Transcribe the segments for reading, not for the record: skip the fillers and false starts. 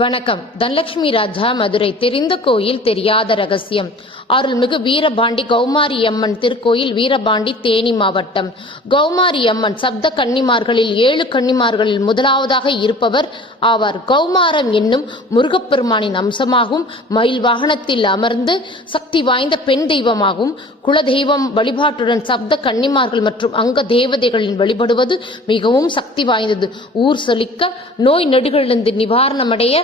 வணக்கம். தனலட்சுமி ராஜா, மதுரை. தெரிந்த கோயில் தெரியாத ரகசியம். அருள்மிகு வீரபாண்டி கௌமாரி அம்மன் திருக்கோயில், வீரபாண்டி, தேனி மாவட்டம். கௌமாரி அம்மன் சப்த கன்னிமார்களில் 7 கன்னிமார்களில் முதலாவதாக இருப்பவர் ஆவார். கௌமாரம் என்னும் முருகப்பெருமானின் அம்சமாகவும், மயில் வாகனத்தில் அமர்ந்து சக்தி வாய்ந்த பெண் தெய்வமாகவும், குலதெய்வம் வழிபாட்டுடன் சப்த கன்னிமார்கள் மற்றும் அங்க தேவதைகளின் வழிபடுவது மிகவும் சக்தி வாய்ந்தது. ஊர் செழிக்க, நோய் நொடிகளிலிருந்து நிவாரணமடைய,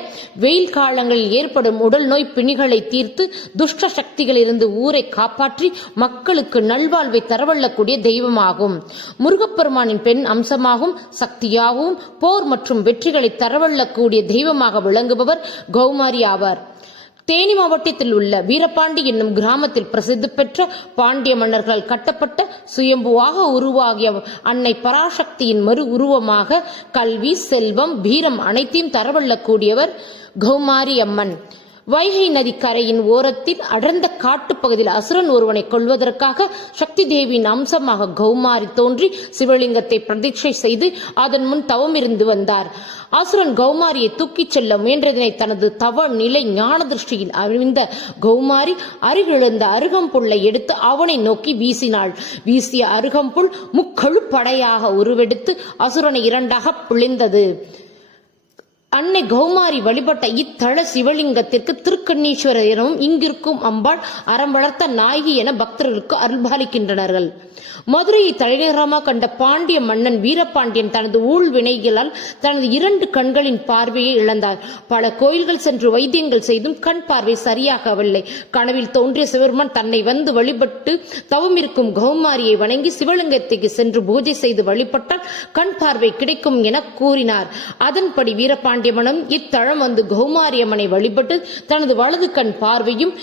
வெயில் காலங்களில் ஏற்படும் உடல் நோய் பிணிகளை தீர்த்து, துஷ்ட சக்திகளிலிருந்து ஊரை காப்பாற்றி மக்களுக்கு நல்வாழ்வை தரவள்ளக்கூடிய தெய்வமாகும். முருகப்பெருமானின் பெண் அம்சமாகவும் சக்தியாகவும் போர் மற்றும் வெற்றிகளை தரவள்ளக்கூடிய தெய்வமாக விளங்குபவர் கௌமாரி ஆவார். தேனி மாவட்டத்தில் உள்ள வீரபாண்டி என்னும் கிராமத்தில் பிரசித்தி பெற்ற பாண்டிய மன்னர்கள் கட்டப்பட்ட சுயம்புவாக உருவாகிய அன்னை பராசக்தியின் மறு உருவமாக கல்வி, செல்வம், வீரம் அனைத்தையும் தரவள்ளக்கூடியவர் கௌமாரி அம்மன். வைகை நதி கரையின் ஓரத்தில் அடர்ந்த காட்டுப்பகுதியில் அசுரன் ஒருவனை கொள்வதற்காக சக்தி தேவியின் அம்சமாக கௌமாரி தோன்றி சிவலிங்கத்தை பிரதிஷ்டை செய்து அதன் முன் தவம் இருந்து வந்தார். அசுரன் கௌமாரியை தூக்கிச் செல்ல முயன்றதனை தனது தவ நிலை ஞான திருஷ்டியில் அறிந்த கௌமாரி அருகிழந்த அருகம்புல்லை எடுத்து அவனை நோக்கி வீசினாள். வீசிய அருகம்புல் முக்கழுப்படையாக உருவெடுத்து அசுரனை 2ஆக பிழிந்தது. அன்னை கௌமாரி வழிபட்ட இத்தல சிவலிங்கத்திற்கு திருக்கண்ணீஸ்வரர் எனவும், இங்கிருக்கும் அம்பாள் அறம் வளர்த்த நாயகி என பக்தர்களுக்கு அருள்பாலிக்கின்றனர்கள். மதுரையை தலைநகரமாக கண்ட பாண்டிய மன்னன் வீரபாண்டியன் தனது ஊழ் வினைகளால் தனது 2 கண்களின் பார்வையை இழந்தார். பல கோயில்கள் சென்று வைத்தியங்கள் செய்தும் கண் பார்வை சரியாகவில்லை. கனவில் தோன்றிய சிவபெருமான் தன்னை வந்து வழிபட்டு தவம் இருக்கும் கௌமாரியை வணங்கி சிவலிங்கத்துக்கு சென்று பூஜை செய்து வழிபட்டால் கண் பார்வை கிடைக்கும் என கூறினார். அதன்படி வீரபாண்டிய மன்னன் இத்தலம் வந்து கௌமாரி அம்மனை வழிபட்டு தனது வலது கண் பார்வையும்,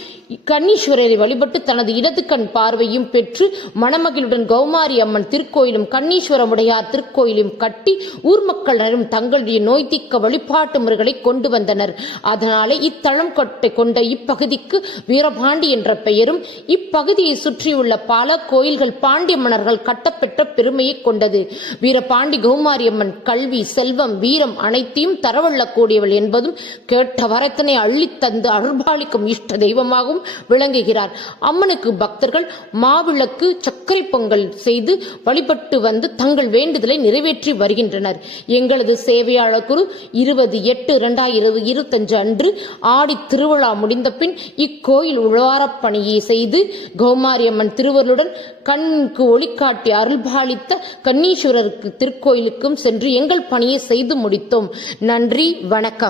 கண்ணீஸ்வரரை வழிபட்டு தனது இடது கண் பார்வையும் பெற்று மணமகளுடன் கௌமாரி அம்மன் திருக்கோயிலும் கண்ணீஸ்வரமுடையார் திருக்கோயிலும் கட்டி ஊர் மக்கள் அனைவரும் தங்களுடைய நோய் தீர்க்க வழிபாட்டு முறைகளை கொண்டு வந்தனர். அதனாலே இத்தலம் கொண்ட இப்பகுதிக்கு வீரபாண்டி என்ற பெயரும், இப்பகுதியை சுற்றியுள்ள பல கோயில்கள் பாண்டிய மன்னர்கள் கட்டப்பெற்ற பெருமையை கொண்டது. வீரபாண்டி கௌமாரி அம்மன் கல்வி, செல்வம், வீரம் அனைத்தையும் தரவள்ளக்கூடியவள் என்பதும், கேட்ட வரத்தினை அள்ளித்தந்து அருள்பாலிக்கும் இஷ்ட தெய்வமாகவும் விளங்குகிறார். அம்மனுக்கு பக்தர்கள் மாவிளக்கு, சர்க்கரை பொங்கல் செய்து வழிபட்டு வந்து தங்கள் வேண்டுதலை நிறைவேற்றி வருகின்றனர். எங்களது சேவையாளர் குரு 20/8/2025 அன்று ஆடி திருவிழா முடிந்த பின் இக்கோயில் உழவாரப் பணியை செய்து கௌமாரி அம்மன் திருவருளுடன் கண்ணுக்கு ஒளிக்காட்டி அருள்பாலித்த கண்ணீஸ்வரருக்கு திருக்கோயிலுக்கும் சென்று எங்கள் பணியை செய்து முடித்தோம். நன்றி, வணக்கம்.